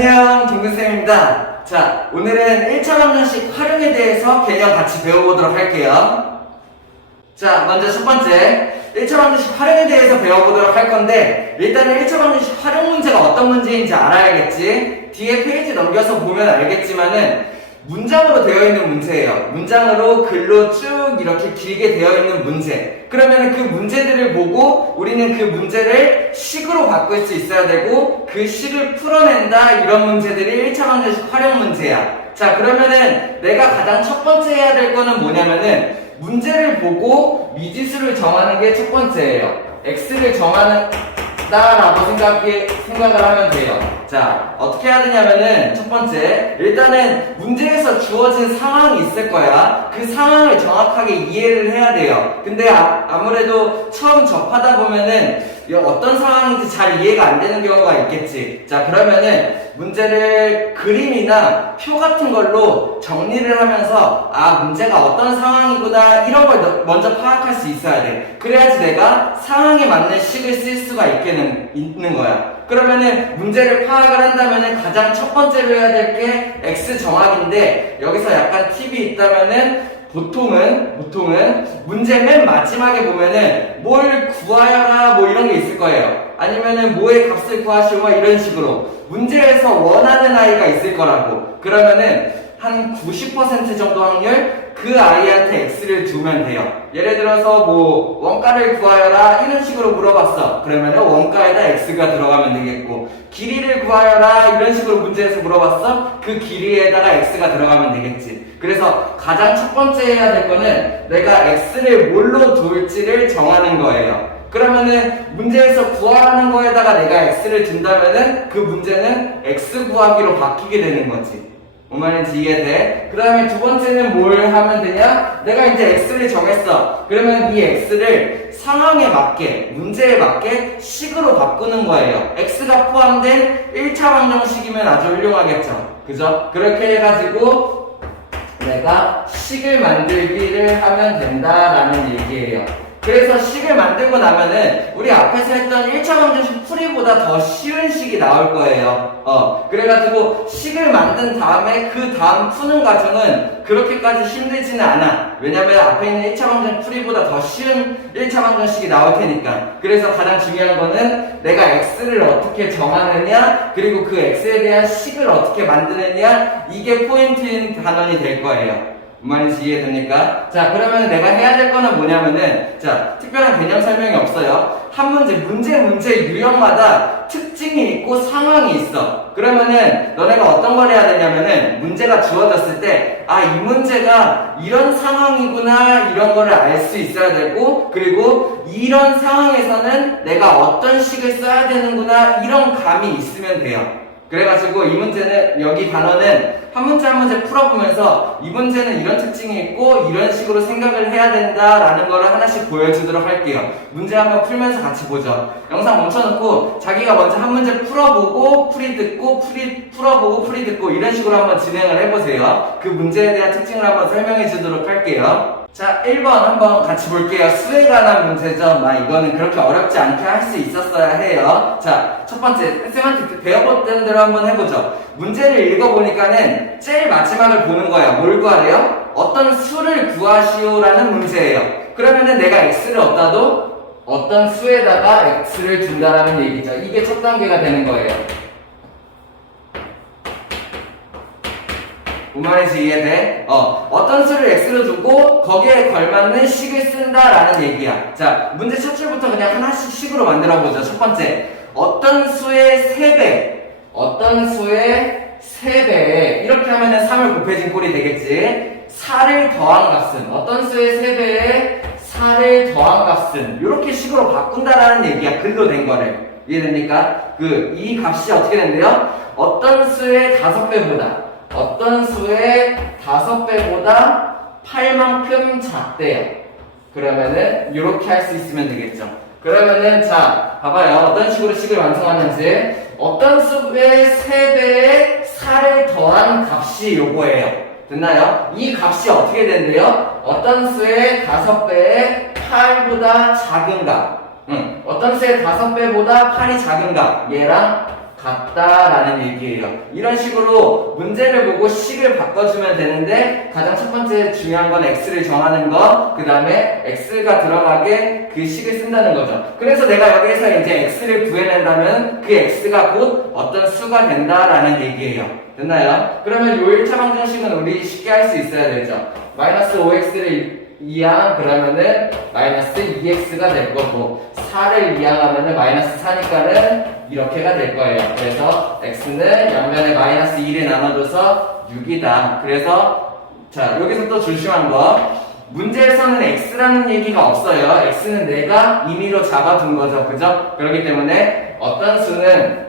안녕, 김근쌤입니다. 자, 오늘은 1차 방정식 활용에 대해서 개념 같이 배워보도록 할게요. 자, 먼저 첫 번째, 1차 방정식 활용에 대해서 배워보도록 할 건데, 일단은 1차 방정식 활용 문제가 어떤 문제인지 알아야겠지. 뒤에 페이지 넘겨서 보면 알겠지만은 문장으로 되어 있는 문제예요. 문장으로 글로 쭉 이렇게 길게 되어 있는 문제. 그러면 그 문제들을 보고 우리는 그 문제를 식으로 바꿀 수 있어야 되고 그 식을 풀어낸다, 이런 문제들이 1차 방정식 활용 문제야. 자, 그러면은 내가 가장 첫 번째 해야 될 거는 뭐냐면은 문제를 보고 미지수를 정하는 게 첫 번째예요. x를 정하는 다라고 생각을 하면 돼요. 자, 어떻게 해야 되냐면은 첫 번째, 일단은 문제에서 주어진 상황이 있을 거야. 그 상황을 정확하게 이해를 해야 돼요. 근데 아무래도 처음 접하다 보면은 어떤 상황인지 잘 이해가 안 되는 경우가 있겠지. 자, 그러면은 문제를 그림이나 표 같은 걸로 정리를 하면서 문제가 어떤 상황이구나, 이런 걸 먼저 파악할 수 있어야 돼. 그래야지 내가 상황에 맞는 식을 쓸 수가 있는 거야. 그러면은 문제를 파악을 한다면은 가장 첫 번째로 해야 될 게 x 정학인데, 여기서 약간 팁이 있다면은 보통은 문제 맨 마지막에 보면은 뭘 구하여라 뭐 이런 게 있을 거예요. 아니면은 뭐의 값을 구하시오 뭐 이런 식으로 문제에서 원하는 아이가 있을 거라고. 그러면은 한 90% 정도 확률 그 아이한테 x를 두면 돼요. 예를 들어서 뭐 원가를 구하여라 이런 식으로 물어봤어. 그러면은 원가에다 x가 들어가면 되겠고, 길이를 구하여라 이런 식으로 문제에서 물어봤어. 그 길이에다가 x가 들어가면 되겠지. 그래서 가장 첫 번째 해야 될 거는 내가 x를 뭘로 둘지를 정하는 거예요. 그러면은 문제에서 구하라는 거에다가 내가 x를 둔다면은 그 문제는 x 구하기로 바뀌게 되는 거지. 뭔 말인지 이해돼? 그 다음에 두 번째는 뭘 하면 되냐? 내가 이제 x를 정했어. 그러면 이 x를 상황에 맞게, 문제에 맞게 식으로 바꾸는 거예요. x가 포함된 1차 방정식이면 아주 훌륭하겠죠. 그죠? 그렇게 해가지고 내가 식을 만들기를 하면 된다라는 얘기예요. 그래서 식을 만들고 나면은 우리 앞에서 했던 1차 방정식 풀이보다 더 쉬운 식이 나올 거예요. 그래가지고 식을 만든 다음에 그 다음 푸는 과정은 그렇게까지 힘들지는 않아. 왜냐면 앞에 있는 1차 방정식 풀이보다 더 쉬운 1차 방정식이 나올 테니까. 그래서 가장 중요한 거는 내가 x를 어떻게 정하느냐, 그리고 그 x에 대한 식을 어떻게 만드느냐, 이게 포인트인 단원이 될 거예요. 뭔 말인지 이해됩니까? 자, 그러면 내가 해야 될 거는 뭐냐면은, 자, 특별한 개념 설명이 없어요. 한 문제 유형마다 특징이 있고 상황이 있어. 그러면은 너네가 어떤 걸 해야 되냐면은 문제가 주어졌을 때 이 문제가 이런 상황이구나, 이런 거를 알 수 있어야 되고, 그리고 이런 상황에서는 내가 어떤 식을 써야 되는구나, 이런 감이 있으면 돼요. 그래가지고 이 문제는, 여기 단어는 한 문제 풀어보면서 이 문제는 이런 특징이 있고 이런 식으로 생각을 해야 된다라는 거를 하나씩 보여주도록 할게요. 문제 한번 풀면서 같이 보죠. 영상 멈춰놓고 자기가 먼저 한 문제 풀어보고 풀이 듣고 풀어보고 풀이 듣고 이런 식으로 한번 진행을 해보세요. 그 문제에 대한 특징을 한번 설명해 주도록 할게요. 자, 1번 한번 같이 볼게요. 수에 관한 문제죠. 이거는 그렇게 어렵지 않게 할 수 있었어야 해요. 자, 첫 번째, 쌤한테 배워봤던 대로 한번 해보죠. 문제를 읽어보니까는 제일 마지막을 보는 거야. 뭘 구하래요? 어떤 수를 구하시오라는 문제예요. 그러면은 내가 x를 얻다도 어떤 수에다가 x를 준다라는 얘기죠. 이게 첫 단계가 되는 거예요. 뭔 말인지 이해돼? 어떤 수를 x로 두고 거기에 걸맞는 식을 쓴다라는 얘기야. 자, 문제 첫 줄부터 그냥 하나씩 식으로 만들어보죠. 첫 번째, 어떤 수의 3배, 어떤 수의 3배에, 이렇게 하면은 3을 곱해진 꼴이 되겠지. 4를 더한 값은, 어떤 수의 3배에 4를 더한 값은, 이렇게 식으로 바꾼다라는 얘기야. 글로 된 거를. 이해됩니까? 이 값이 어떻게 된대요? 어떤 수의 5배보다, 어떤 수의 5배보다 8만큼 작대요. 그러면은 이렇게 할 수 있으면 되겠죠. 그러면은 자, 봐봐요. 어떤 식으로 식을 완성하는지. 어떤 수의 3배에 4를 더한 값이 요거예요. 됐나요? 이 값이 어떻게 된대요? 어떤 수의 5배에 8보다 작은 값. 어떤 수의 5배보다 8이 작은 값. 얘랑 같다라는 얘기예요. 이런 식으로 문제를 보고 식을 바꿔주면 되는데 가장 첫 번째 중요한 건 x를 정하는 거, 그 다음에 x가 들어가게 그 식을 쓴다는 거죠. 그래서 내가 여기에서 이제 x를 구해낸다면 그 x가 곧 어떤 수가 된다라는 얘기예요. 됐나요? 그러면 요 1차 방정식은 우리 쉽게 할 수 있어야 되죠. 마이너스 5x를 이항 그러면은 마이너스 2x가 될 거고 4를 이항하면은 마이너스 4니까는 이렇게가 될 거예요. 그래서 x는 옆면에 마이너스 1을 나눠줘서 6이다. 그래서 자 여기서 또 조심한 거, 문제에서는 x라는 얘기가 없어요. x는 내가 임의로 잡아둔 거죠. 그죠? 그렇기 때문에 어떤 수는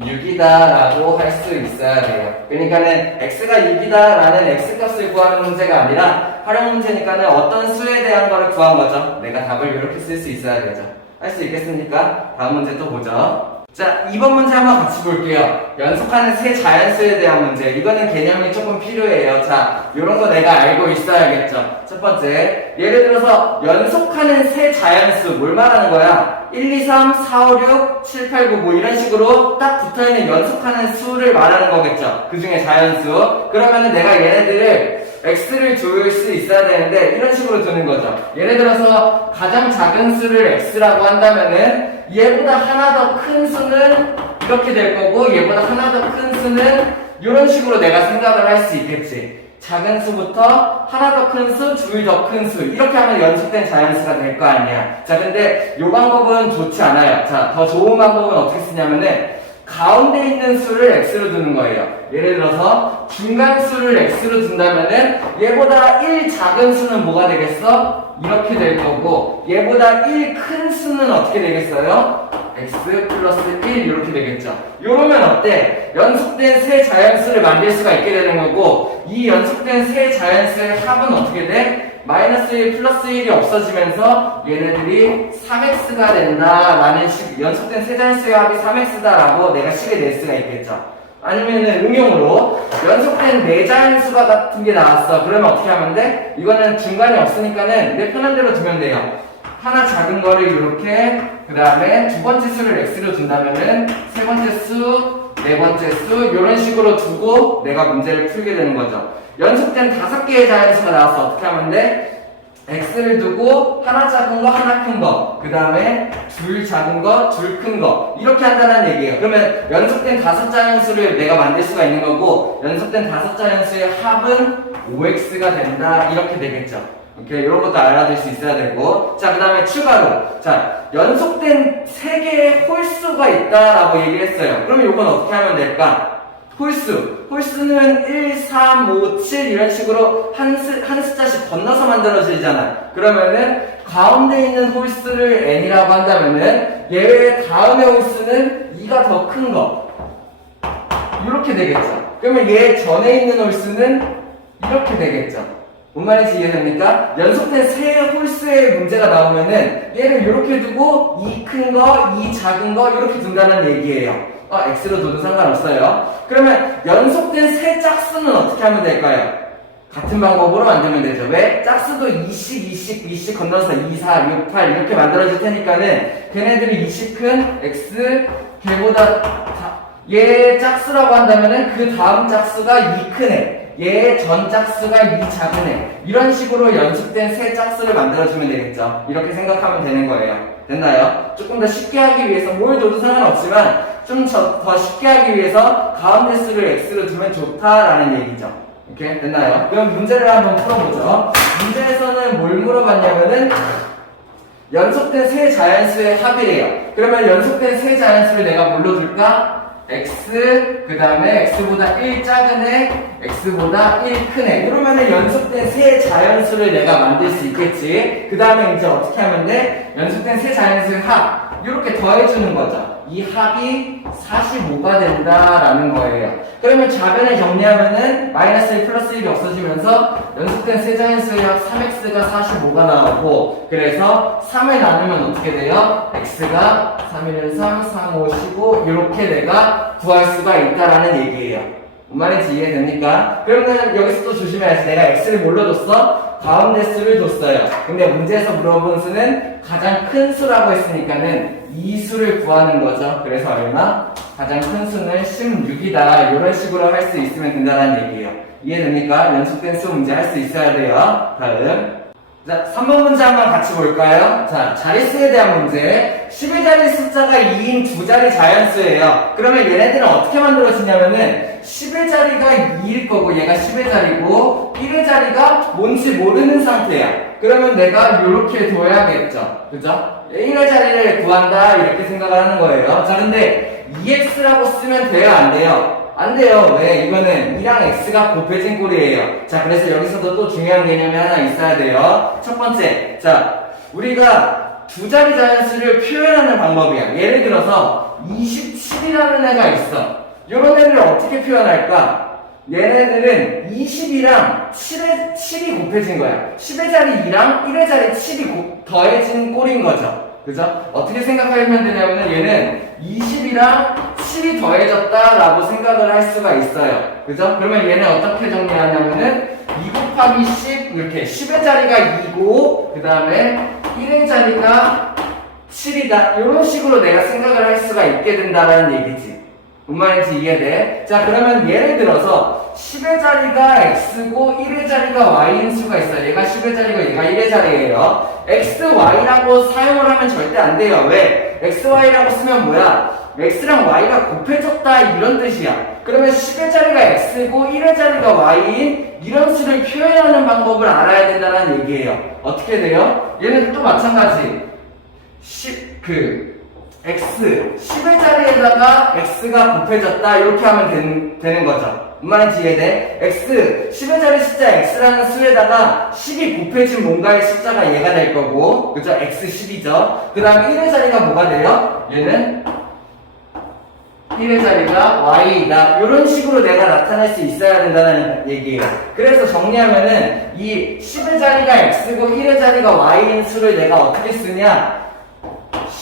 6이다 라고 할 수 있어야 돼요. 그러니까는 x가 6이다 라는 x값을 구하는 문제가 아니라 활용 문제니까는 어떤 수에 대한 거를 구한 거죠. 내가 답을 이렇게 쓸 수 있어야 되죠. 할 수 있겠습니까? 다음 문제 또 보죠. 자, 2번 문제 한번 같이 볼게요. 연속하는 세 자연수에 대한 문제. 이거는 개념이 조금 필요해요. 자, 요런 거 내가 알고 있어야겠죠. 첫 번째, 예를 들어서 연속하는 세 자연수, 뭘 말하는 거야? 1, 2, 3, 4, 5, 6, 7, 8, 9 뭐 이런 식으로 딱 붙어있는 연속하는 수를 말하는 거겠죠. 그 중에 자연수. 그러면은 내가 얘네들을 x를 줄 수 있어야 되는데 이런 식으로 두는 거죠. 예를 들어서 가장 작은 수를 x라고 한다면은 얘보다 하나 더 큰 수는 이렇게 될 거고 얘보다 하나 더 큰 수는 이런 식으로 내가 생각을 할 수 있겠지. 작은 수부터 하나 더 큰 수, 둘 더 큰 수 이렇게 하면 연속된 자연수가 될 거 아니야. 자, 근데 이 방법은 좋지 않아요. 자, 더 좋은 방법은 어떻게 쓰냐면은 가운데 있는 수를 x로 두는 거예요. 예를 들어서 중간수를 x로 둔다면은 얘보다 1 작은 수는 뭐가 되겠어? 이렇게 될 거고 얘보다 1 큰 수는 어떻게 되겠어요? x 플러스 1 이렇게 되겠죠. 이러면 어때? 연속된 세 자연수를 만들 수가 있게 되는 거고 이 연속된 세 자연수의 합은 어떻게 돼? 마이너스 1 플러스 1이 없어지면서 얘네들이 3x가 된다라는 식, 연속된 세 자연수의 합이 3x다라고 내가 식을 낼 수가 있겠죠. 아니면은 응용으로 연속된 네 자연수가 같은 게 나왔어. 그러면 어떻게 하면 돼? 이거는 중간이 없으니까는 내 편한 대로 두면 돼요. 하나 작은 거를 이렇게, 그 다음에 두 번째 수를 x로 둔다면은 세 번째 수, 네 번째 수 이런 식으로 두고 내가 문제를 풀게 되는 거죠. 연속된 5개의 자연수가 나와서 어떻게 하면 돼? x를 두고 하나 작은 거, 하나 큰 거, 그 다음에 둘 작은 거, 둘 큰 거 이렇게 한다는 얘기예요. 그러면 연속된 5자연수를 내가 만들 수가 있는 거고 연속된 5자연수의 합은 5x가 된다 이렇게 되겠죠. 오케이, 이런 것도 알아둘 수 있어야 되고. 자, 그 다음에 추가로 자 연속된 3개의 홀수가 있다라고 얘기를 했어요. 그러면 이건 어떻게 하면 될까? 홀수는 1, 3, 5, 7 이런 식으로 한 숫자씩 건너서 만들어지잖아. 그러면은 가운데 있는 홀수를 n이라고 한다면은 얘 다음의 홀수는 2가 더 큰 거 이렇게 되겠죠. 그러면 얘 전에 있는 홀수는 이렇게 되겠죠. 뭔 말인지 이해됩니까? 연속된 세 홀수의 문제가 나오면은 얘를 이렇게 두고 2 큰 거, 2 작은 거 이렇게 둔다는 얘기예요. x로 둬도 상관없어요. 그러면 연속된 세 짝수는 어떻게 하면 될까요? 같은 방법으로 만들면 되죠. 왜? 짝수도 2씩, 2씩, 2씩 건너서 2, 4, 6, 8 이렇게 만들어질 테니까는 걔네들이 2씩 큰 x, 걔보다 얘 짝수라고 한다면은 그 다음 짝수가 2 큰 애, 얘 전 짝수가 2 작은 애 이런 식으로 연속된 세 짝수를 만들어주면 되겠죠. 이렇게 생각하면 되는 거예요. 됐나요? 조금 더 쉽게 하기 위해서 뭘 둬도 상관없지만 좀 더 쉽게 하기 위해서 가운데 수를 x로 두면 좋다라는 얘기죠. 이렇게 됐나요? 그럼 문제를 한번 풀어보죠. 문제에서는 뭘 물어봤냐면은 연속된 세 자연수의 합이래요. 그러면 연속된 세 자연수를 내가 뭘로 둘까? x, 그 다음에 x보다 1 작은 애, x보다 1 큰 애. 그러면은 연속된 세 자연수를 내가 만들 수 있겠지. 그 다음에 이제 어떻게 하면 돼? 연속된 세 자연수의 합. 이렇게 더해주는 거죠. 이 합이 45가 된다라는 거예요. 그러면 좌변을 정리하면은 마이너스 1 플러스 1이 없어지면서 연속된 세 자연수의 합 3x가 45가 나오고 그래서 3을 나누면 어떻게 돼요? x가 3, 1은 3, 3, 5, 15 이렇게 내가 구할 수가 있다라는 얘기예요. 뭔 말인지 이해됩니까? 그러면 여기서 또 조심해야지. 내가 x를 뭘로 뒀어? 가운데 수를 뒀어요. 근데 문제에서 물어본 수는 가장 큰 수라고 했으니까는 이 수를 구하는 거죠. 그래서 얼마? 가장 큰 수는 16이다. 이런 식으로 할 수 있으면 된다는 얘기예요. 이해됩니까? 연속된 수 문제 할 수 있어야 돼요. 다음. 자, 3번 문제 한번 같이 볼까요? 자, 자릿수에 대한 문제. 11자리 숫자가 2인 두 자리 자연수예요. 그러면 얘네들은 어떻게 만들어지냐면은 11자리가 2일 거고 얘가 10의 자리고 1의 자리가 뭔지 모르는 상태야. 그러면 내가 이렇게 둬야겠죠. 그죠? 1의 자리를 구한다 이렇게 생각을 하는 거예요. 자, 근데 2x라고 쓰면 돼요? 안 돼요? 안 돼요. 왜? 이거는 2랑 x가 곱해진 꼴이에요. 자, 그래서 여기서도 또 중요한 개념이 하나 있어야 돼요. 첫 번째, 자, 우리가 두 자리 자연수를 표현하는 방법이야. 예를 들어서 27이라는 애가 있어. 이런 애를 어떻게 표현할까? 얘네들은 20이랑 7이 곱해진 거야. 10의 자리 2랑 1의 자리 7이 더해진 꼴인 거죠. 그죠? 어떻게 생각하면 되냐면은 얘는 20이랑 7이 더해졌다라고 생각을 할 수가 있어요. 그죠? 그러면 얘는 어떻게 정리하냐면은 2 곱하기 10 이렇게 10의 자리가 2고 그 다음에 1의 자리가 7이다. 이런 식으로 내가 생각을 할 수가 있게 된다는 얘기지. 뭔 말인지 이해돼? 자, 그러면 예를 들어서 10의 자리가 x고 1의 자리가 y인 수가 있어요. 얘가 10의 자리고 얘가 1의 자리예요. x, y라고 사용을 하면 절대 안 돼요. 왜? x, y라고 쓰면 뭐야? x랑 y가 곱해졌다 이런 뜻이야. 그러면 10의 자리가 x고 1의 자리가 y인 이런 수를 표현하는 방법을 알아야 된다는 얘기예요. 어떻게 돼요? 얘는 또 마찬가지. x 10의 자리에다가 x가 곱해졌다 이렇게 하면 되는 거죠. 무슨 말인지 이해돼? x 10의 자리 숫자 x라는 수에다가 10이 곱해진 뭔가의 숫자가 얘가 될 거고, 그죠? x 10이죠. 그 다음에 1의 자리가 뭐가 돼요? 얘는 1의 자리가 y이다. 이런 식으로 내가 나타낼 수 있어야 된다는 얘기예요. 그래서 정리하면은 이 10의 자리가 x고 1의 자리가 y인 수를 내가 어떻게 쓰냐?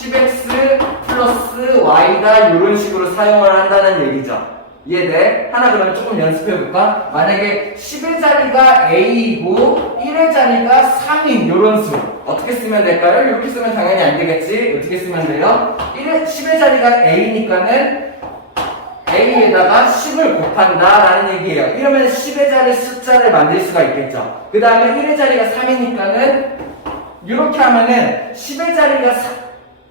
10x 플러스 y다 이런 식으로 사용을 한다는 얘기죠. 이해돼? 하나 그러면 조금 연습해볼까? 만약에 10의 자리가 a이고 1의 자리가 3인 이런 수 어떻게 쓰면 될까요? 이렇게 쓰면 당연히 안 되겠지? 어떻게 쓰면 돼요? 10의 자리가 a니까는 a에다가 10을 곱한다 라는 얘기예요. 이러면 10의 자리 숫자를 만들 수가 있겠죠. 그 다음에 1의 자리가 3이니까는 이렇게 하면은 10의 자리가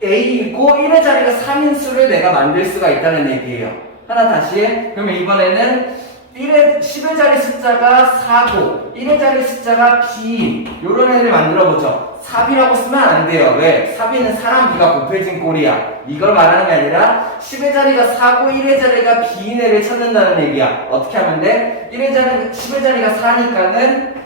a이고 1의 자리가 3인 수를 내가 만들 수가 있다는 얘기예요. 하나 다시 해. 그러면 이번에는 10의 자리 숫자가 4고 1의 자리 숫자가 b 요런 애를 만들어보죠. 4b라고 쓰면 안 돼요. 왜? 4b는 사람 b가 곱해진 꼴이야. 이걸 말하는 게 아니라 10의 자리가 4고 1의 자리가 b인 애를 찾는다는 얘기야. 어떻게 하면 돼? 10의 자리가 4니까는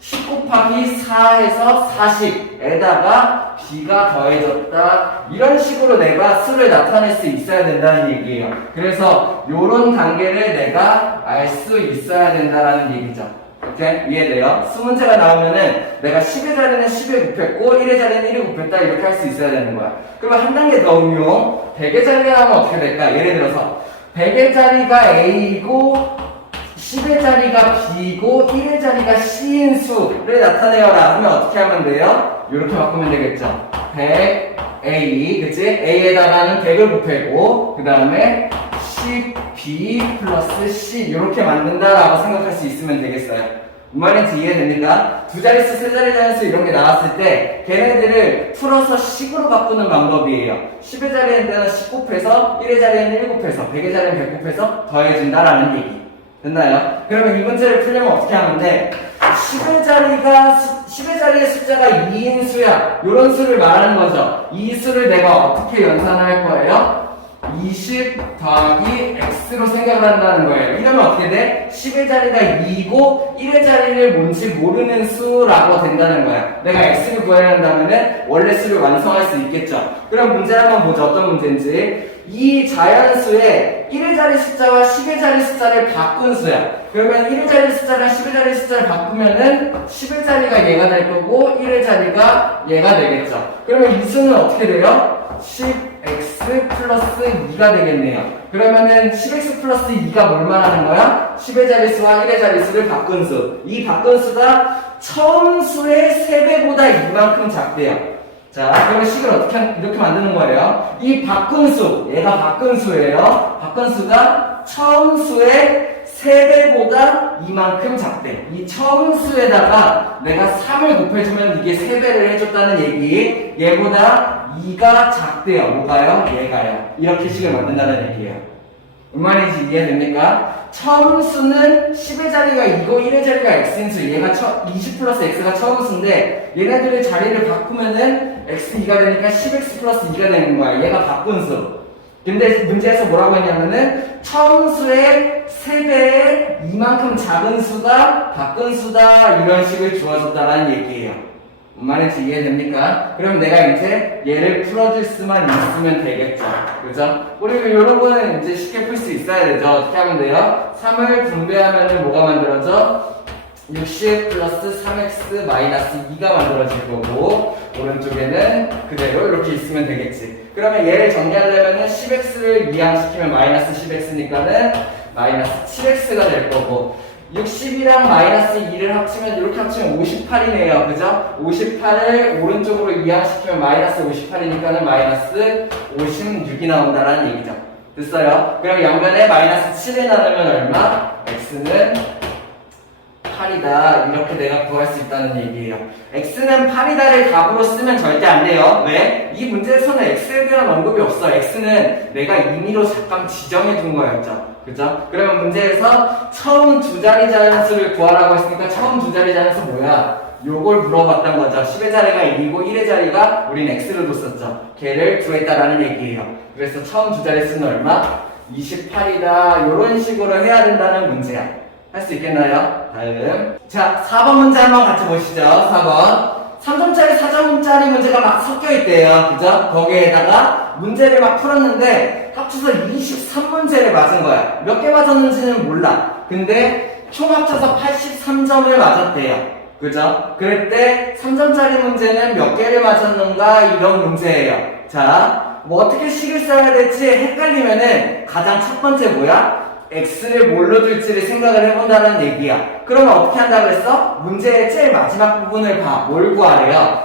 10 곱하기 4에서 40에다가 b가 더해졌다 이런 식으로 내가 수를 나타낼 수 있어야 된다는 얘기예요. 그래서 요런 단계를 내가 알 수 있어야 된다는 얘기죠. 오케이? 이해돼요? 수문제가 나오면은 내가 10의 자리는 10에 곱했고 1의 자리는 1에 곱했다 이렇게 할 수 있어야 되는 거야. 그러면 한 단계 더 응용. 100의 자리가 하면 어떻게 될까? 예를 들어서 100의 자리가 a이고 10의 자리가 b고 1의 자리가 c인 수를 나타내어라 하면 어떻게 하면 돼요? 이렇게 바꾸면 되겠죠. 100 a 그치? a에다가는 100을 곱하고 그 다음에 10b 플러스 c 이렇게 만든다라고 생각할 수 있으면 되겠어요. 무슨 말인지 이해됩니까? 두 자릿수, 세 자리 자릿수 이런 게 나왔을 때 걔네들을 풀어서 식으로 바꾸는 방법이에요. 10의 자리에는 10 곱해서 1의 자리에는 1 곱해서 100의 자리에는 100 곱해서 더해준다라는 얘기. 됐나요? 그러면 이 문제를 풀려면 어떻게 하면 돼? 10의 자리의 숫자가 2인 수야. 요런 수를 말하는 거죠. 이 수를 내가 어떻게 연산할 거예요? 20 더하기 x로 생각을 한다는 거예요. 이러면 어떻게 돼? 10의 자리가 2고 1의 자리를 뭔지 모르는 수라고 된다는 거야. 내가 x를 구해야 한다면 원래 수를 완성할 수 있겠죠. 그럼 문제를 한번 보자. 어떤 문제인지. 이 자연수에 1의 자리 숫자와 10의 자리 숫자를 바꾼 수야. 그러면 1의 자리 숫자랑 10의 자리 숫자를 바꾸면은 10의 자리가 얘가 될 거고 1의 자리가 얘가 되겠죠. 그러면 이 수는 어떻게 돼요? 10x 플러스 2가 되겠네요. 그러면은 10x 플러스 2가 뭘 말하는 거야? 10의 자릿수와 1의 자릿수를 바꾼 수. 이 바꾼 수가 처음 수의 3배보다 이만큼 작대요. 자, 그러면 식을 이렇게 만드는 거예요. 이 바꾼 수, 얘가 바꾼 수예요. 바꾼 수가 처음 수의 3배보다 이만큼 작대. 이 처음 수에다가 내가 3을 곱해주면 이게 3배를 해줬다는 얘기. 얘보다 2가 작대요. 뭐가요? 얘가요. 이렇게 식을 만든다는 얘기예요. 무슨 말인지 이해됩니까? 처음 수는 10의 자리가 2고 1의 자리가 x인 수. 얘가 20 플러스 x가 처음 수인데 얘네들의 자리를 바꾸면은 x2가 되니까 10x 플러스 2가 되는 거야. 얘가 바꾼 수. 근데 문제에서 뭐라고 했냐면은 처음 수의 3배의 이만큼 작은 수가 바꾼 수다 이런 식을 주어줬다라는 얘기예요. 무슨 말인지 이해됩니까? 그럼 내가 이제 얘를 풀어줄 수만 있으면 되겠죠. 그죠? 우리 이런 거는 이제 쉽게 풀 수 있어야 되죠. 어떻게 하면 돼요? 3을 분배하면은 뭐가 만들어져? 60 플러스 3x 마이너스 2가 만들어질 거고 오른쪽에는 그대로 이렇게 있으면 되겠지. 그러면 얘를 정리하려면은 10x를 이항시키면 마이너스 10x니까는 마이너스 7x가 될 거고 60이랑 마이너스 2를 합치면 이렇게 합치면 58이네요. 그죠? 58을 오른쪽으로 이항시키면 마이너스 58이니까는 마이너스 56이 나온다라는 얘기죠. 됐어요? 그럼 양변에 마이너스 7을 나누면 얼마? x는 8이다. 이렇게 내가 구할 수 있다는 얘기예요. x는 8이다를 답으로 쓰면 절대 안 돼요. 왜? 이 문제에서는 x에 대한 언급이 없어. x는 내가 임의로 잠깐 지정해 둔 거였죠. 그죠? 그러면 문제에서 처음 두 자리 자연수를 구하라고 했으니까 처음 두 자리 자연수 뭐야? 요걸 물어봤던 거죠. 10의 자리가 1이고 1의 자리가 우린 x를 뒀었죠. 걔를 구했다라는 얘기예요. 그래서 처음 두 자리 수는 얼마? 28이다. 요런 식으로 해야 된다는 문제야. 할 수 있겠나요? 다음. 자, 4번 문제 한번 같이 보시죠. 4번. 3점짜리, 4점짜리 문제가 막 섞여 있대요. 그죠? 거기에다가 문제를 막 풀었는데 합쳐서 23문제를 맞은 거야. 몇 개 맞았는지는 몰라. 근데 총 합쳐서 83점을 맞았대요. 그죠? 그럴 때 3점짜리 문제는 몇 개를 맞았는가 이런 문제예요. 자, 뭐 어떻게 식을 써야 될지 헷갈리면은 가장 첫 번째 뭐야? x를 뭘로 둘지를 생각을 해본다는 얘기야. 그러면 어떻게 한다고 그랬어? 문제의 제일 마지막 부분을 봐. 뭘 구하래요?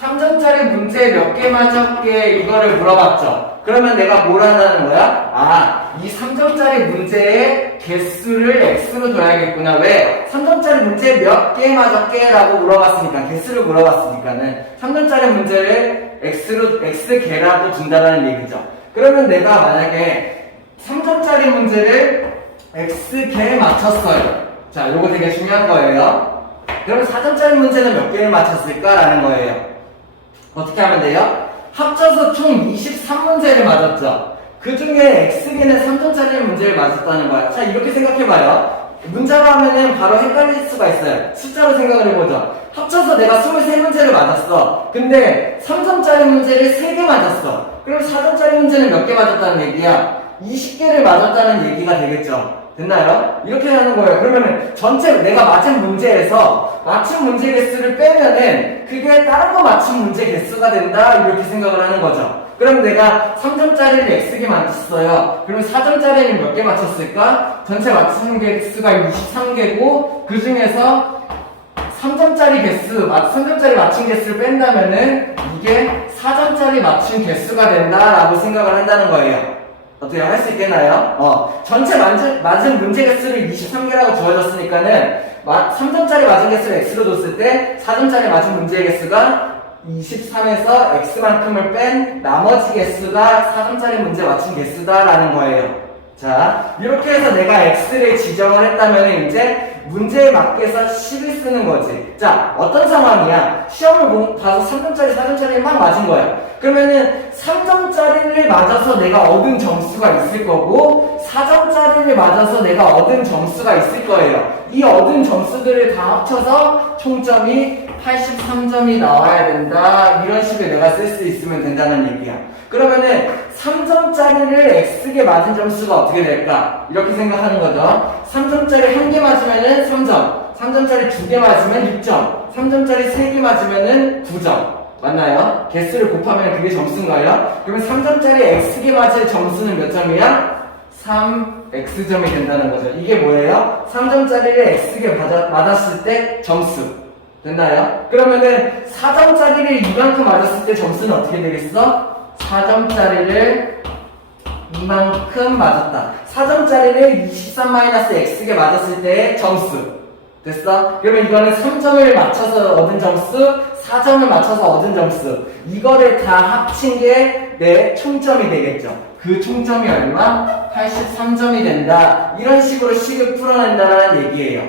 3점짜리 문제 몇 개 맞았게 이거를 물어봤죠. 그러면 내가 뭘 하라는 거야? 아, 이 3점짜리 문제의 개수를 x로 둬야겠구나. 왜? 3점짜리 문제 몇 개 맞았게? 라고 물어봤으니까, 개수를 물어봤으니까는 3점짜리 문제를 x개라고 둔다는 얘기죠. 그러면 내가 만약에 3점짜리 문제를 x개 맞췄어요. 자, 요거 되게 중요한 거예요. 그러면 4점짜리 문제는 몇 개를 맞췄을까라는 거예요. 어떻게 하면 돼요? 합쳐서 총 23문제를 맞았죠. 그 중에 x개는 3점짜리 문제를 맞았다는 거야. 자, 이렇게 생각해봐요. 문자로 하면은 바로 헷갈릴 수가 있어요. 숫자로 생각을 해보죠. 합쳐서 내가 23문제를 맞았어. 근데 3점짜리 문제를 3개 맞았어. 그럼 4점짜리 문제는 몇 개 맞았다는 얘기야? 20개를 맞았다는 얘기가 되겠죠. 됐나요? 이렇게 하는 거예요. 그러면은 전체 내가 맞힌 문제에서 맞춘 문제 개수를 빼면은 그게 다른 거 맞춘 문제 개수가 된다 이렇게 생각을 하는 거죠. 그럼 내가 3점짜리를 x개 맞췄어요. 그럼 4점짜리는 몇 개 맞췄을까? 전체 맞춘 개수가 23개고 그 중에서 3점짜리 개수, 3점짜리 맞춘 개수를 뺀다면은 이게 4점짜리 맞춘 개수가 된다라고 생각을 한다는 거예요. 어떻게 할 수 있겠나요? 전체 맞은 문제 개수를 23개라고 주어졌으니까는 3점짜리 맞은 개수를 x로 뒀을 때 4점짜리 맞은 문제 개수가 23에서 x만큼을 뺀 나머지 개수가 4점짜리 문제 맞춘 개수다라는 거예요. 자, 이렇게 해서 내가 x를 지정을 했다면 이제 문제에 맞게서 10을 쓰는 거지. 자, 어떤 상황이야? 시험을 봐서 3점짜리, 4점짜리 막 맞은 거야. 그러면은 3점짜리를 맞아서 내가 얻은 점수가 있을 거고 4점짜리를 맞아서 내가 얻은 점수가 있을 거예요. 이 얻은 점수들을 다 합쳐서 총점이 83점이 나와야 된다. 이런 식으로 내가 쓸 수 있으면 된다는 얘기야. 그러면은 3점짜리를 x개 맞은 점수가 어떻게 될까? 이렇게 생각하는 거죠. 3점짜리 1개 맞으면은 3점, 3점짜리 2개 맞으면 6점, 3점짜리 3개 맞으면은 9점. 맞나요? 개수를 곱하면 그게 점수인가요? 그러면 3점짜리 x개 맞을 점수는 몇 점이야? 3x점이 된다는 거죠. 이게 뭐예요? 3점짜리를 x개 맞았을 때 점수. 됐나요? 그러면은 4점짜리를 이만큼 맞았을 때 점수는 어떻게 되겠어? 4점짜리를 이만큼 맞았다. 4점짜리를 23-x게 맞았을 때의 점수. 됐어? 그러면 이거는 3점을 맞춰서 얻은 점수, 4점을 맞춰서 얻은 점수. 이거를 다 합친 게 내 총점이 되겠죠. 그 총점이 얼마? 83점이 된다. 이런 식으로 식을 풀어낸다는 얘기예요.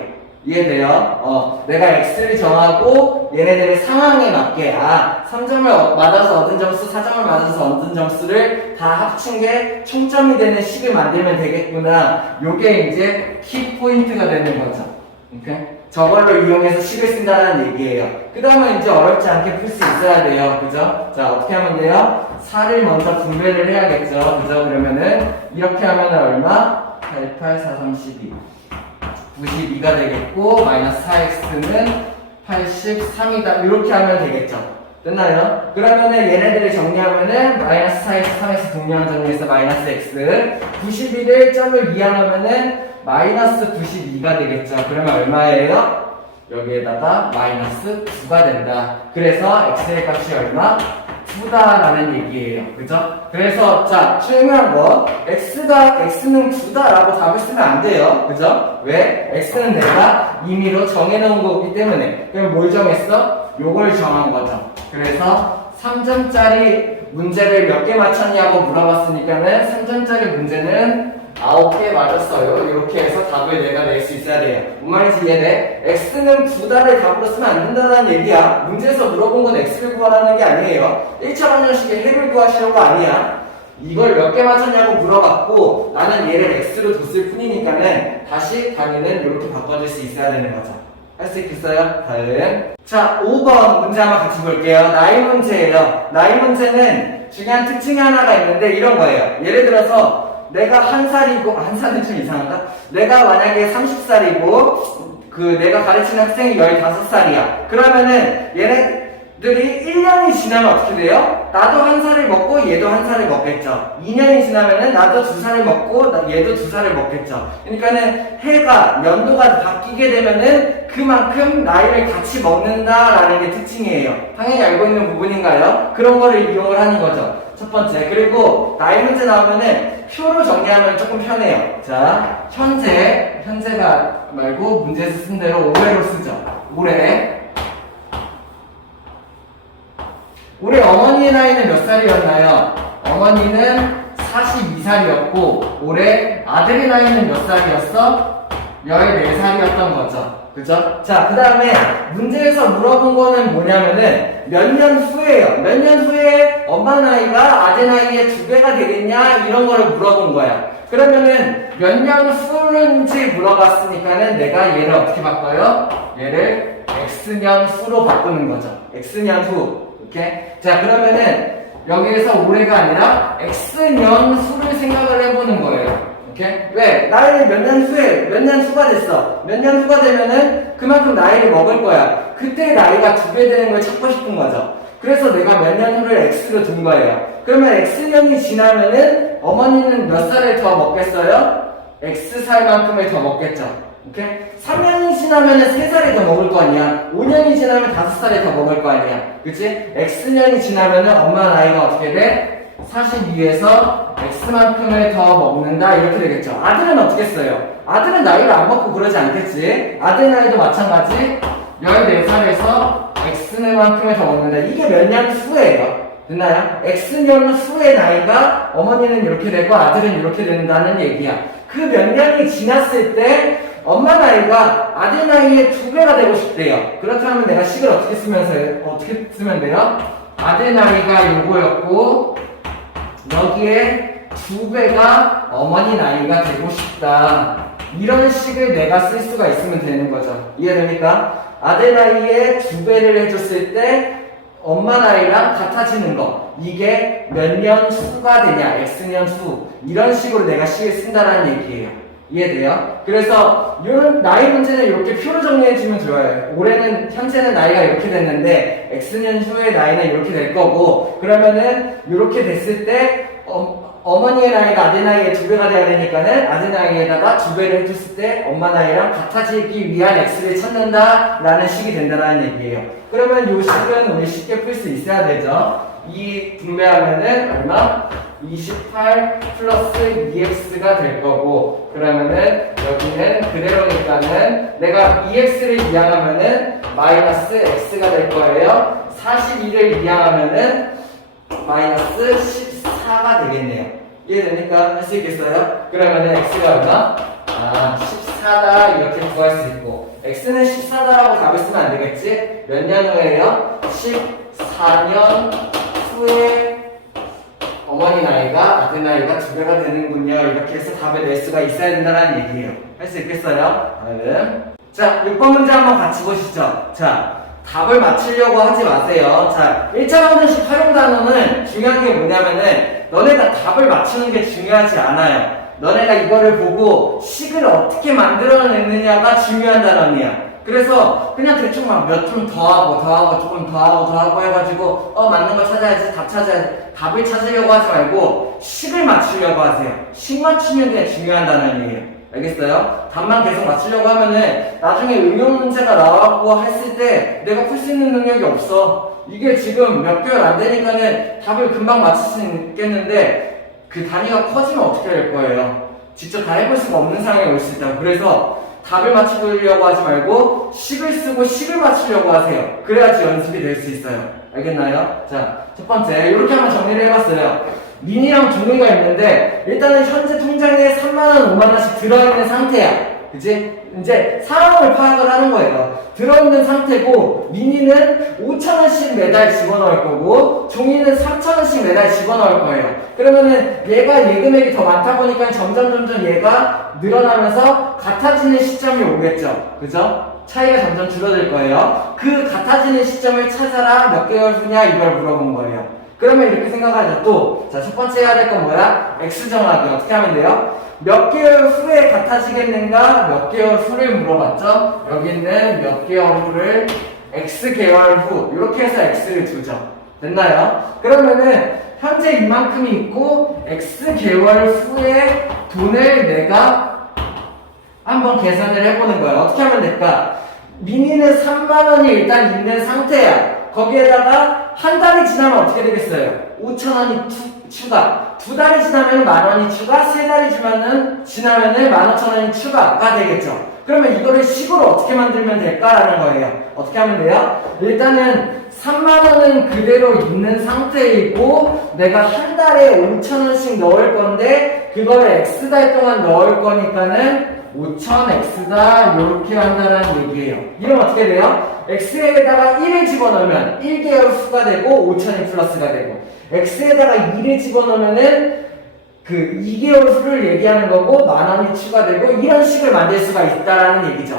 이해돼요? 내가 x를 정하고 얘네들의 상황에 맞게 3점을 맞아서 얻은 점수, 4점을 맞아서 얻은 점수를 다 합친 게 총점이 되는 식을 만들면 되겠구나. 요게 이제 키포인트가 되는 거죠. 오케이? 저걸로 이용해서 식을 쓴다는 얘기예요. 그 다음에 이제 어렵지 않게 풀 수 있어야 돼요. 그죠? 자, 어떻게 하면 돼요? 4를 먼저 분배를 해야겠죠. 그죠? 그러면은 이렇게 하면 얼마? 88, 4, 3, 12 92가 되겠고 마이너스 4x는 83이다. 이렇게 하면 되겠죠. 됐나요? 그러면은 얘네들을 정리하면은 마이너스 4x, 3x 동량 정리해서 마이너스 x 92를 점을 이항하면은 마이너스 92가 되겠죠. 그러면 얼마예요? 여기에다가 마이너스 9가 된다. 그래서 x의 값이 얼마? 9다라는 얘기예요. 그죠? 그래서 자 중요한 거 x는 9다라고 답을 쓰면 안 돼요. 그죠? 왜? x는 내가 임의로 정해놓은 거기 때문에. 그럼 뭘 정했어? 요걸 정한 거죠. 그래서 3점짜리 문제를 몇 개 맞췄냐고 물어봤으니까는 3점짜리 문제는 9개 맞았어요. 이렇게 해서 답을 내가 낼 수 있어야 돼요. 뭔 말인지 이해돼? x는 9다를 답으로 쓰면 안 된다는 얘기야. 문제에서 물어본 건 x를 구하라는 게 아니에요. 1차 방정식의 해를 구하시려고 아니야. 이걸 몇 개 맞췄냐고 물어봤고 나는 얘를 x로 뒀을 뿐이니까는 다시 단위는 이렇게 바꿔줄 수 있어야 되는 거죠. 할 수 있겠어요? 다음. 자, 5번 문제 한번 같이 볼게요. 나이 문제예요. 나이 문제는 중요한 특징이 하나가 있는데 이런 거예요. 예를 들어서 내가 한 살은 좀 이상한가? 내가 만약에 30살이고 내가 가르치는 학생이 15살이야. 그러면은 얘네들이 1년이 지나면 어떻게 돼요? 나도 한 살을 먹고 얘도 한 살을 먹겠죠. 2년이 지나면은 나도 2살을 먹고 얘도 2살을 먹겠죠. 그러니까는 연도가 바뀌게 되면은 그만큼 나이를 같이 먹는다라는 게 특징이에요. 당연히 알고 있는 부분인가요? 그런 거를 이용을 하는 거죠. 첫 번째. 그리고 나이 문제 나오면은 표로 정리하면 조금 편해요. 자, 현재가 말고 문제에서 쓴 대로 올해로 쓰죠. 올해 어머니의 나이는 몇 살이었나요? 어머니는 42살이었고 올해 아들의 나이는 몇 살이었어? 14살이었던 거죠. 그죠? 자, 그 다음에 문제에서 물어본 거는 뭐냐면은 몇 년 후에요. 몇 년 후에 엄마 나이가 아들 나이의 2배가 되겠냐? 이런 거를 물어본 거야. 그러면은 몇 년 후인지 물어봤으니까는 내가 얘를 어떻게 바꿔요? 얘를 x년 후로 바꾸는 거죠. x년 후. 오케이? 자, 그러면은 여기에서 올해가 아니라 x년 후를 생각을 해보는 거예요. 오케이? 왜? 나이를 몇 년 후가 됐어. 몇 년 후가 되면은 그만큼 나이를 먹을 거야. 그때 나이가 2배 되는 걸 찾고 싶은 거죠. 그래서 내가 몇 년 후를 x로 둔 거예요. 그러면 x년이 지나면은 어머니는 몇 살을 더 먹겠어요? x살만큼을 더 먹겠죠. 오케이? 3년이 지나면은 3살이 더 먹을 거 아니야. 5년이 지나면 5살이 더 먹을 거 아니야. 그치? x년이 지나면은 엄마 나이가 어떻게 돼? 42에서 x만큼을 더 먹는다 이렇게 되겠죠. 아들은 어떻게 써요? 아들은 나이를 안 먹고 그러지 않겠지. 아들 나이도 마찬가지 14살에서 x만큼을 더 먹는다. 이게 몇 년 후예요. 됐나요? x년 후의 나이가 어머니는 이렇게 되고 아들은 이렇게 된다는 얘기야. 그 몇 년이 지났을 때 엄마 나이가 아들 나이의 2배가 되고 싶대요. 그렇다면 내가 식을 어떻게 쓰면 돼요? 아들 나이가 요거였고 여기에 2배가 어머니 나이가 되고 싶다. 이런 식을 내가 쓸 수가 있으면 되는 거죠. 이해됩니까? 아들 나이에 2배를 해줬을 때 엄마 나이랑 같아지는 거. 이게 몇 년 후가 되냐, x년 후. 이런 식으로 내가 식을 쓴다는 얘기예요. 이해돼요? 그래서 이런 나이 문제는 이렇게 표로 정리해주면 좋아요. 현재는 나이가 이렇게 됐는데 x년 후의 나이는 이렇게 될 거고 그러면은 이렇게 됐을 때 어머니의 나이가 아들 나이의 2배가 돼야 되니까는 아들 나이에다가 2배를 해줬을 때 엄마 나이랑 같아지기 위한 x를 찾는다라는 식이 된다는 얘기예요. 그러면 이 식은 우리 쉽게 풀 수 있어야 되죠. 2 분배하면은 얼마? 28 플러스 2x가 될 거고, 그러면은 여기는 그대로니까는 내가 2x를 이항하면은 마이너스 x가 될 거예요. 42를 이항하면은 마이너스 14가 되겠네요. 이해되니까 할 수 있겠어요? 그러면은 x가 얼마? 14다 이렇게 구할 수 있고, x는 14다라고 답을 쓰면 안 되겠지? 몇 년 후에요? 14년 후에 어머니 나이가 아들 나이가 2배가 되는군요. 이렇게 해서 답을 낼 수가 있어야 된다는 얘기예요. 할 수 있겠어요? 자, 6번 문제 한번 같이 보시죠. 자, 답을 맞추려고 하지 마세요. 자, 1차 방정식 활용 단어는 중요한 게 뭐냐면은 너네가 답을 맞추는 게 중요하지 않아요. 너네가 이거를 보고 식을 어떻게 만들어내느냐가 중요한 단어이야. 그래서 그냥 대충 막 몇 점 더하고 조금 더하고 해가지고 맞는 거 찾아야지, 답 찾아야지, 답을 찾으려고 하지 말고 식을 맞추려고 하세요. 식 맞추는 게 중요한 단어예요. 알겠어요? 답만 계속 맞추려고 하면은 나중에 응용 문제가 나오고 했을 때 내가 풀 수 있는 능력이 없어. 이게 지금 몇 개월 안 되니까는 답을 금방 맞출 수 있겠는데 그 단위가 커지면 어떻게 될 거예요? 직접 다 해볼 수가 없는 상황이 올 수 있다고. 그래서 답을 맞추려고 하지 말고 식을 쓰고 식을 맞추려고 하세요. 그래야지 연습이 될 수 있어요. 알겠나요? 자, 첫 번째 이렇게 한번 정리를 해봤어요. 민이랑 종이가 있는데 일단은 현재 통장에 3만원, 5만원씩 들어있는 상태야. 그치? 이제 상황을 파악을 하는 거예요. 들어있는 상태고 민이는 5천원씩 매달 집어넣을 거고 종이는 3천원씩 매달 집어넣을 거예요. 그러면은 얘가 예금액이 더 많다 보니까 점점 얘가 늘어나면서 같아지는 시점이 오겠죠. 그죠? 차이가 점점 줄어들 거예요. 그 같아지는 시점을 찾아라. 몇 개월 후냐 이걸 물어본 거예요. 그러면 이렇게 생각하죠. 또, 자, 첫 번째 해야 될 건 뭐야? x 정하기. 어떻게 하면 돼요? 몇 개월 후에 같아지겠는가? 몇 개월 후를 물어봤죠? 여기는 몇 개월 후를 x 개월 후. 이렇게 해서 x를 두죠. 됐나요? 그러면은 현재 이만큼이 있고 x 개월 후에 돈을 내가 한번 계산을 해보는 거예요. 어떻게 하면 될까? 민이는 3만원이 일단 있는 상태야. 거기에다가 한 달이 지나면 어떻게 되겠어요? 5천원이 추가. 2달이 지나면 만원이 추가. 3달이 지나면은 15,000원이 추가가 되겠죠. 그러면 이거를 식으로 어떻게 만들면 될까라는 거예요. 어떻게 하면 돼요? 일단은 3만원은 그대로 있는 상태이고 내가 한 달에 5천원씩 넣을 건데 그거를 X달 동안 넣을 거니까는 5,000X다 이렇게 한다는 얘기예요. 이러면 어떻게 돼요? X에다가 1을 집어넣으면 1개월 후가 되고 5,000이 플러스가 되고 X에다가 2를 집어넣으면은 그 2개월 후를 얘기하는 거고 만원이 추가되고 이런 식을 만들 수가 있다라는 얘기죠.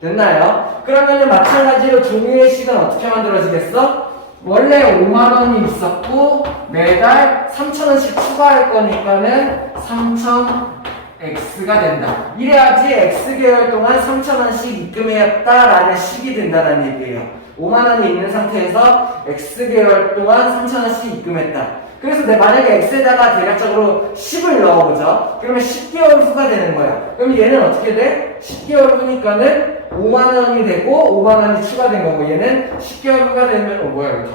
됐나요? 그러면은 마찬가지로 종이의 식은 어떻게 만들어지겠어? 원래 5만원이 있었고 매달 3,000원씩 추가할 거니까는 3,000X가 된다. 이래야지 X개월 동안 3,000원씩 입금했다라는 식이 된다는 얘기예요. 5만원이 있는 상태에서 X개월 동안 3,000원씩 입금했다. 그래서 만약에 X에다가 대략적으로 10을 넣어보죠. 그러면 10개월 후가 되는 거야. 그럼 얘는 어떻게 돼? 10개월 후니까는 5만원이 되고 5만원이 추가된 거고 얘는 10개월 후가 되면 뭐야 이거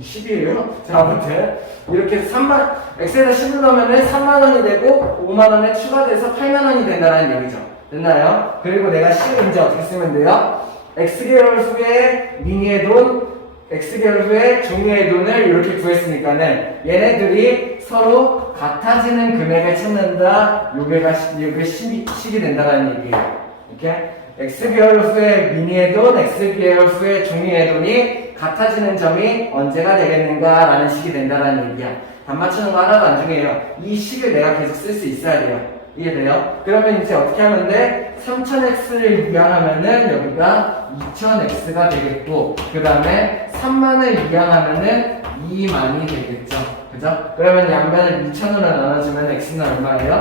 10이에요? 자, 아무튼 이렇게 X에다 10을 넣으면 3만원이 되고 5만원에 추가돼서 8만원이 된다는 얘기죠. 됐나요? 그리고 내가 식을 이제 어떻게 쓰면 돼요? X개월 후에 미니의 돈, X개월 후에 종이의 돈을 이렇게 구했으니까는 얘네들이 서로 같아지는 금액을 찾는다. 요게 식이 된다는 얘기예요. 이렇게 X개월 후에 미니의 돈, X개월 후에 종이의 돈이 같아지는 점이 언제가 되겠는가 라는 식이 된다는 얘기야. 답 맞추는 거 하나도 안 중요해요. 이 식을 내가 계속 쓸 수 있어야 돼요. 이해돼요? 그러면 이제 어떻게 하면 돼? 3000X를 이항하면은 여기가 2000X가 되겠고 그 다음에 3만을 이항하면은 2만이 되겠죠. 그죠? 그러면 양변을 2000으로 나눠주면 X는 얼마예요?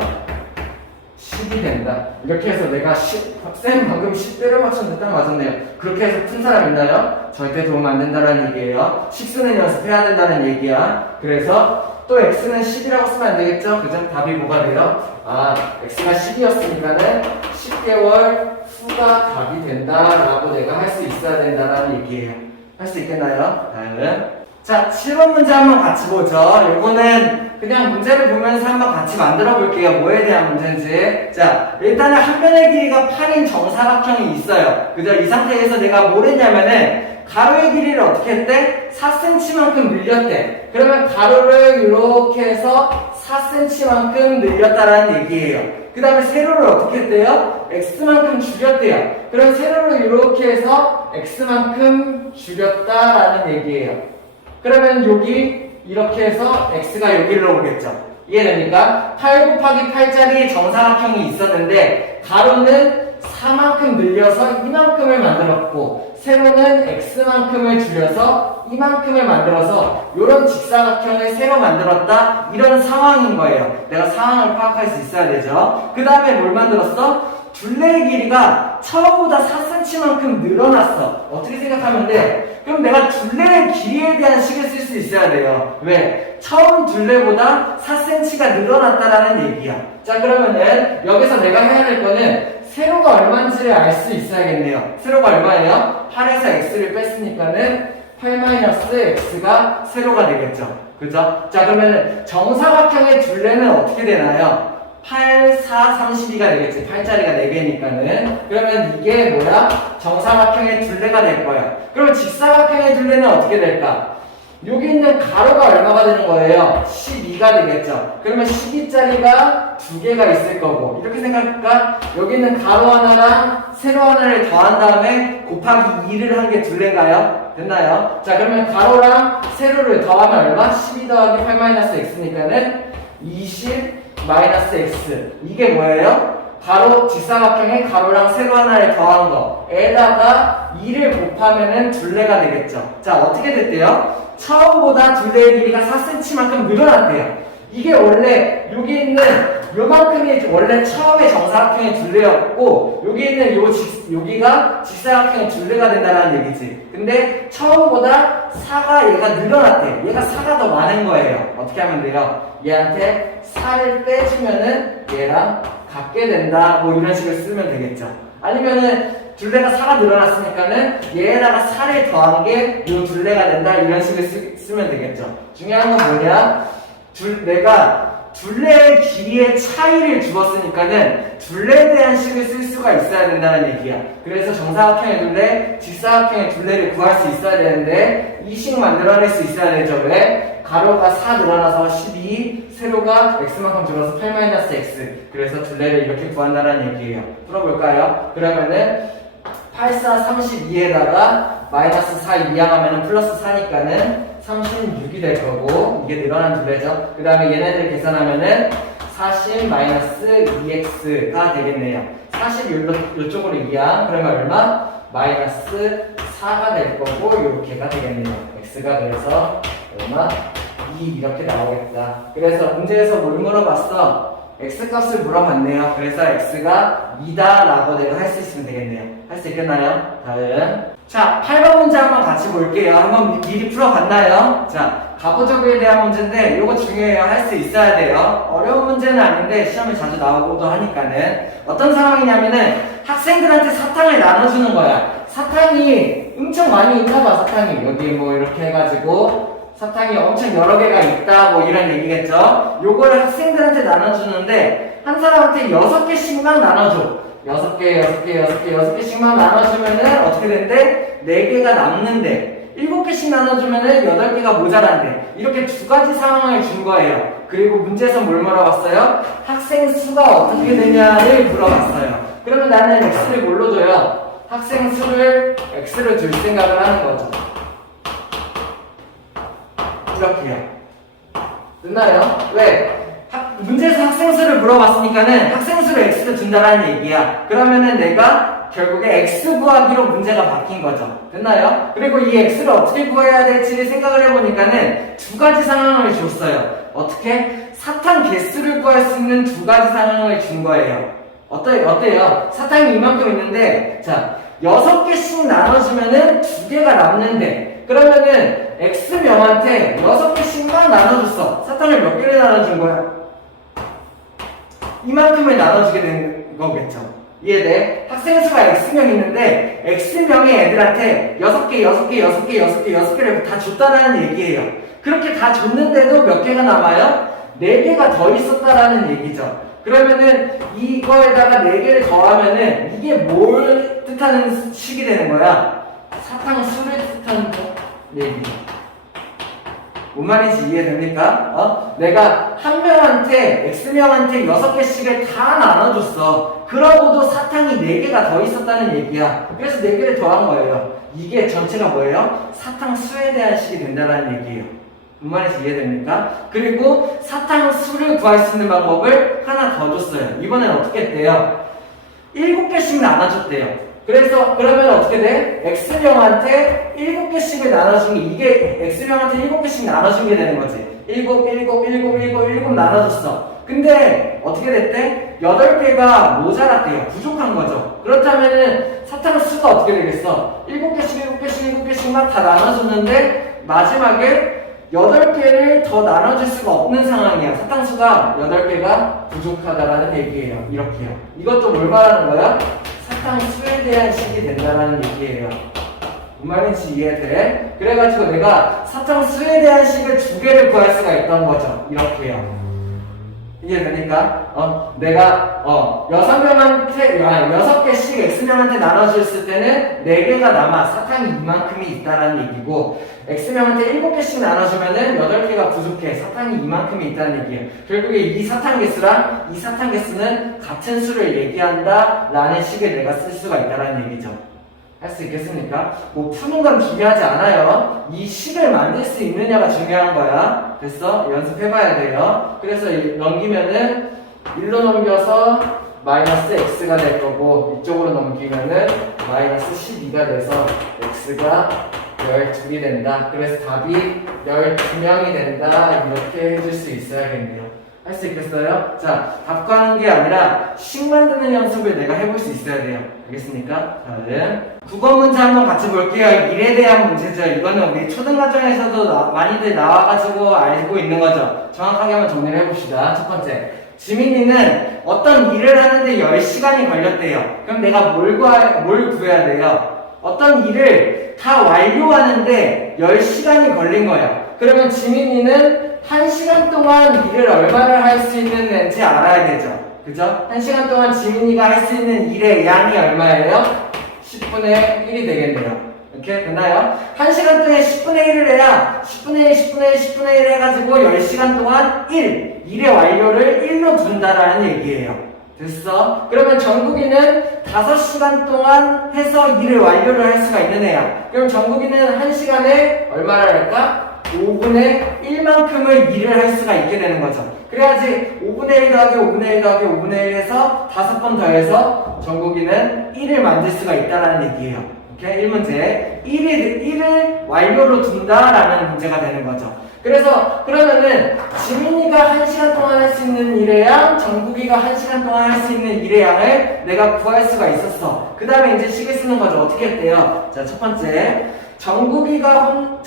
10이 된다. 이렇게 해서 내가 쌤 방금 10대를 맞췄는데 딱 맞았네요. 그렇게 해서 푼 사람 있나요? 절대 도움 안 된다는 얘기예요. 식수는 연습해야 된다는 얘기야. 그래서 또 x는 10이라고 쓰면 안 되겠죠? 그죠? 답이 뭐가 돼요? 아, x가 10이었으니까는 10개월 후가 답이 된다라고 내가 할 수 있어야 된다라는 얘기예요. 할 수 있겠나요? 다음은 자, 7번 문제 한번 같이 보죠. 요거는 그냥 문제를 보면서 한번 같이 만들어 볼게요. 뭐에 대한 문제인지. 자, 일단은 한 변의 길이가 8인 정사각형이 있어요. 그죠? 이 상태에서 내가 뭘 했냐면은 가로의 길이를 어떻게 했대? 4cm만큼 늘렸대. 그러면 가로를 이렇게 해서 4cm만큼 늘렸다라는 얘기예요. 그 다음에 세로를 어떻게 했대요? x만큼 줄였대요. 그럼 세로를 이렇게 해서 x만큼 줄였다라는 얘기예요. 그러면 여기 이렇게 해서 x가 여기로 오겠죠. 이해됩니까? 8 곱하기 8짜리 정사각형이 있었는데 가로는 4만큼 늘려서 이만큼을 만들었고 세로는 x만큼을 줄여서 이만큼을 만들어서 이런 직사각형을 새로 만들었다 이런 상황인 거예요. 내가 상황을 파악할 수 있어야 되죠. 그 다음에 뭘 만들었어? 둘레의 길이가 처음보다 4cm만큼 늘어났어. 어떻게 생각하면 돼? 그럼 내가 둘레의 길이에 대한 식을 쓸 수 있어야 돼요. 왜? 처음 둘레보다 4cm가 늘어났다라는 얘기야. 자, 그러면은 여기서 내가 해야 될 거는 세로가 얼마인지를 알 수 있어야겠네요. 세로가 얼마예요? 8에서 x를 뺐으니까는 8-x가 세로가 되겠죠. 그죠? 자, 그러면 정사각형의 둘레는 어떻게 되나요? 8, 4, 32가 되겠지. 8짜리가 4개니까는. 그러면 이게 뭐야? 정사각형의 둘레가 될 거야. 그럼 직사각형의 둘레는 어떻게 될까? 여기 있는 가로가 얼마가 되는 거예요? 12가 되겠죠. 그러면 12짜리가 2개가 있을 거고. 이렇게 생각할까? 여기 있는 가로 하나랑 세로 하나를 더한 다음에 곱하기 2를 한 게 둘레인가요? 됐나요? 자, 그러면 가로랑 세로를 더하면 얼마? 12 더하기 8-x니까는 20 마이너스 x. 이게 뭐예요? 가로, 직사각형에 가로랑 세로 하나를 더한 거. 에다가 2를 곱하면은 둘레가 되겠죠. 자, 어떻게 됐대요? 처음보다 둘레의 길이가 4cm만큼 늘어났대요. 이게 원래 여기 있는 요만큼이 원래 처음에 정사각형의 둘레였고 여기 있는 여기가 직사각형의 둘레가 된다는 얘기지. 근데 처음보다 4가 얘가 늘어났대. 얘가 4가 더 많은 거예요. 어떻게 하면 돼요? 얘한테 4를 빼주면은 얘랑 같게 된다. 뭐 이런 식으로 쓰면 되겠죠. 아니면은 둘레가 4가 늘어났으니까는 얘에다가 4를 더한 게 요 둘레가 된다. 이런 식으로 쓰면 되겠죠. 중요한 건 뭐냐? 내가 둘레의 길이의 차이를 주었으니까는 둘레에 대한 식을 쓸 수가 있어야 된다는 얘기야. 그래서 정사각형의 둘레, 직사각형의 둘레를 구할 수 있어야 되는데 이 식 만들어낼 수 있어야 되죠. 왜? 가로가 4 늘어나서 12, 세로가 x만큼 줄어서 8-x. 그래서 둘레를 이렇게 구한다는 얘기예요. 풀어볼까요? 그러면은 8, 4, 32에다가 마이너스 4 이항하면은 플러스 4니까는 36이 될 거고 이게 늘어난 둘레죠. 그 다음에 얘네들 계산하면은 40 마이너스 2x가 되겠네요. 40 요쪽으로 이항 그러면 얼마? 마이너스 4가 될 거고 요렇게가 되겠네요. x가 그래서 얼마? 2 이렇게 나오겠다. 그래서 문제에서 뭘 물어봤어? x값을 물어봤네요. 그래서 x가 2다 라고 내가 할 수 있으면 되겠네요. 할 수 있겠나요? 다음 자, 8번 문제 한번 같이 볼게요. 한번 미리 풀어봤나요? 자, 가부적에 대한 문제인데 이거 중요해요. 할 수 있어야 돼요. 어려운 문제는 아닌데 시험에 자주 나오고도 하니까는 어떤 상황이냐면은 학생들한테 사탕을 나눠주는 거야. 사탕이 엄청 많이 있나봐. 사탕이 여기 뭐 이렇게 해가지고 사탕이 엄청 여러 개가 있다 뭐 이런 얘기겠죠. 요거를 학생들한테 나눠주는데 한 사람한테 6개씩만 나눠줘. 6개씩만 나눠주면은 어떻게 된대? 4개가 남는데 7개씩 나눠주면은 8개가 모자란데 이렇게 두 가지 상황을 준 거예요. 그리고 문제에서 뭘 물어봤어요? 학생 수가 어떻게 되냐를 물어봤어요. 그러면 나는 x를 뭘로 줘요? 학생 수를 x로 줄 생각을 하는 거죠. 이렇게요. 됐나요? 왜? 문제에서 학생수를 물어봤으니까는 학생수를 x로 준다라는 얘기야. 그러면은 내가 결국에 x 구하기로 문제가 바뀐 거죠. 됐나요? 그리고 이 x를 어떻게 구해야 될지를 생각을 해보니까는 두 가지 상황을 줬어요. 어떻게? 사탕 개수를 구할 수 있는 두 가지 상황을 준 거예요. 어때요? 사탕이 이만큼 있는데 자 6개씩 나눠주면은 2개가 남는데 그러면은 X명한테 6개씩만 나눠줬어. 사탕을 몇 개를 나눠준 거야? 이만큼을 나눠주게 된 거겠죠. 이해돼? 학생 수가 X명 있는데 X명의 애들한테 6개를 다 줬다라는 얘기예요. 그렇게 다 줬는데도 몇 개가 남아요? 4개가 더 있었다라는 얘기죠. 그러면은 이거에다가 4개를 더하면은 이게 뭘 뜻하는 식이 되는 거야? 사탕수를 뜻하는 얘기. 뭔 말인지 이해됩니까? 내가 한 명한테, X명한테 6개씩을 다 나눠줬어. 그러고도 사탕이 4개가 더 있었다는 얘기야. 그래서 4개를 더한 거예요. 이게 전체가 뭐예요? 사탕수에 대한 식이 된다는 얘기예요. 뭔 말인지 이해됩니까? 그리고 사탕수를 구할 수 있는 방법을 하나 더 줬어요. 이번엔 어떻게 했대요? 7개씩 나눠줬대요. 그래서 그러면 어떻게 돼? X명한테 7개씩을 나눠준 게 이게 X명한테 7개씩 나눠준 게 되는 거지. 7 나눠줬어. 근데 어떻게 됐대? 8개가 모자랐대요. 부족한 거죠. 그렇다면은 사탕 수가 어떻게 되겠어? 7개씩만 다 나눠줬는데 마지막에 8개를 더 나눠줄 수가 없는 상황이야. 사탕수가 8개가 부족하다라는 얘기예요. 이렇게요. 이것도 뭘 말하는 거야? 사탕수에 대한 식이 된다라는 얘기예요. 뭔 말인지 이해돼? 그래가지고 내가 사탕수에 대한 식을 2개를 구할 수가 있던 거죠. 이렇게요. 이해되니까? 내가 6개씩 X명한테 나눠줬을 때는 4개가 남아 사탕이 이만큼이 있다라는 얘기고, X명한테 7개씩 나눠주면은 8개가 부족해. 사탕이 이만큼이 있다는 얘기예요. 결국에 이 사탕 개수랑 이 사탕 개수는 같은 수를 얘기한다 라는 식을 내가 쓸 수가 있다는 얘기죠. 할 수 있겠습니까? 뭐 푸는 건 중요하지 않아요. 이 식을 만들 수 있느냐가 중요한 거야. 됐어? 연습해봐야 돼요. 그래서 넘기면은 1로 넘겨서 마이너스 x가 될 거고, 이쪽으로 넘기면은 마이너스 12가 돼서 x가 12이 된다. 그래서 답이 12명이 된다. 이렇게 해줄 수 있어야겠네요. 할 수 있겠어요? 자, 답 구하는 게 아니라 식 만드는 연습을 내가 해볼 수 있어야 돼요. 알겠습니까? 다음 국어 문제 한번 같이 볼게요. 일에 대한 문제죠. 이거는 우리 초등과정에서도 많이들 나와가지고 알고 있는 거죠. 정확하게 한번 정리를 해봅시다. 첫 번째, 지민이는 어떤 일을 하는데 10시간이 걸렸대요. 그럼 내가 뭘 구해야 돼요? 어떤 일을 다 완료하는데 10시간이 걸린 거예요. 그러면 지민이는 1시간 동안 일을 얼마를 할 수 있는지 알아야 되죠. 그죠? 1시간 동안 지민이가 할 수 있는 일의 양이 얼마예요? 10분의 1이 되겠네요. 이렇게 되나요? 1시간 동안 10분의 1을 해야 10분의 1 해가지고 10시간 동안 일의 완료를 1로 둔다라는 얘기예요. 됐어? 그러면 정국이는 5시간 동안 해서 일을 완료를 할 수가 있는 애야. 그럼 정국이는 1시간에 얼마를 할까? 5분의 1만큼을 일을 할 수가 있게 되는 거죠. 그래야지 5분의 1 더하기 5분의 1 더하기 5분의 1 해서 5번 더해서 정국이는 1을 만들 수가 있다는 얘기예요. 오케이? 1문제. 1을 완료로 둔다라는 문제가 되는 거죠. 그래서 그러면은 지민이가 1시간 동안 할 수 있는 일의 양, 정국이가 1시간 동안 할 수 있는 일의 양을 내가 구할 수가 있었어. 그 다음에 이제 식을 쓰는 거죠. 어떻게 했대요? 자, 첫 번째. 정국이가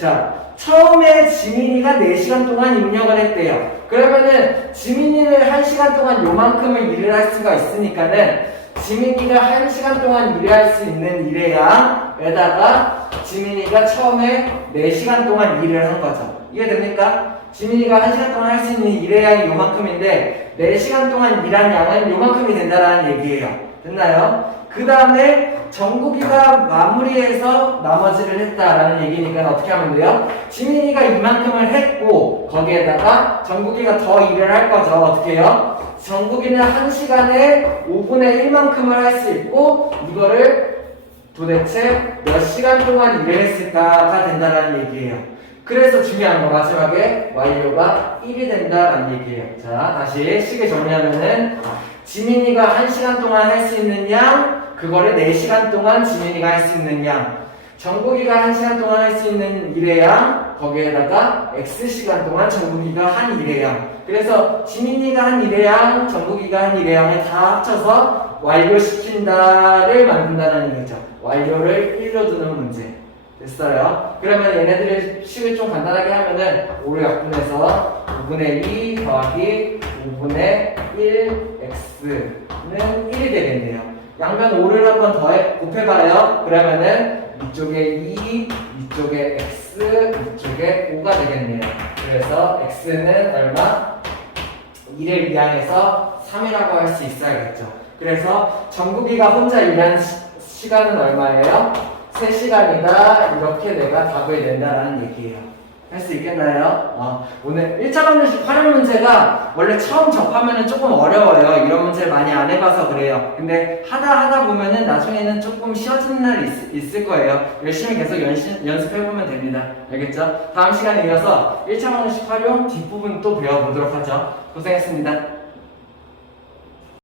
처음에 지민이가 4시간 동안 입력을 했대요. 그러면은 지민이는 1시간 동안 요만큼을 일을 할 수가 있으니까는 지민이가 1시간 동안 일할 수 있는 일의 양에다가 지민이가 처음에 4시간 동안 일을 한 거죠. 이해됩니까? 지민이가 1시간 동안 할 수 있는 일의 양이 요만큼인데 4시간 동안 일한 양은 요만큼이 된다는 얘기예요. 됐나요? 그 다음에 정국이가 마무리해서 나머지를 했다라는 얘기니까 어떻게 하면 돼요? 지민이가 이만큼을 했고 거기에다가 정국이가 더 일을 할 거죠. 어떻게 해요? 정국이는 1시간에 5분의 1만큼을 할 수 있고 이거를 도대체 몇 시간 동안 일을 했을까가 된다는 얘기예요. 그래서 중요한 거 마지막에 완료가 1이 된다는 얘기예요. 자, 다시 식을 정리하면은 지민이가 1시간 동안 할 수 있는 양, 그거를 4시간 동안 지민이가 할 수 있는 양, 정국이가 1시간 동안 할 수 있는 일의 양, 거기에다가 X시간 동안 정국이가 한 일의 양. 그래서 지민이가 한 일의 양, 정국이가 한 일의 양을 다 합쳐서 완료시킨다를 만든다는 얘기죠. 완료를 1로 두는 문제. 됐어요. 그러면 얘네들의 식을 좀 간단하게 하면은 5를 약분해서 5분의 2 더하기 5분의 1 x는 1이 되겠네요. 양변 5를 한번 곱해봐요. 그러면은 이쪽에 2, 이쪽에 x, 이쪽에 5가 되겠네요. 그래서 x는 얼마? 2를 이항해서 3이라고 할 수 있어야겠죠. 그래서 정국이가 혼자 일한 시간은 얼마예요? 3시간이다. 이렇게 내가 답을 낸다라는 얘기예요. 할 수 있겠나요? 오늘 1차 방정식 활용 문제가 원래 처음 접하면은 조금 어려워요. 이런 문제 많이 안 해봐서 그래요. 근데 하다 보면은 나중에는 조금 쉬워지는 날이 있을 거예요. 열심히 계속 연습해보면 됩니다. 알겠죠? 다음 시간에 이어서 1차 방정식 활용 뒷부분 또 배워보도록 하죠. 고생했습니다.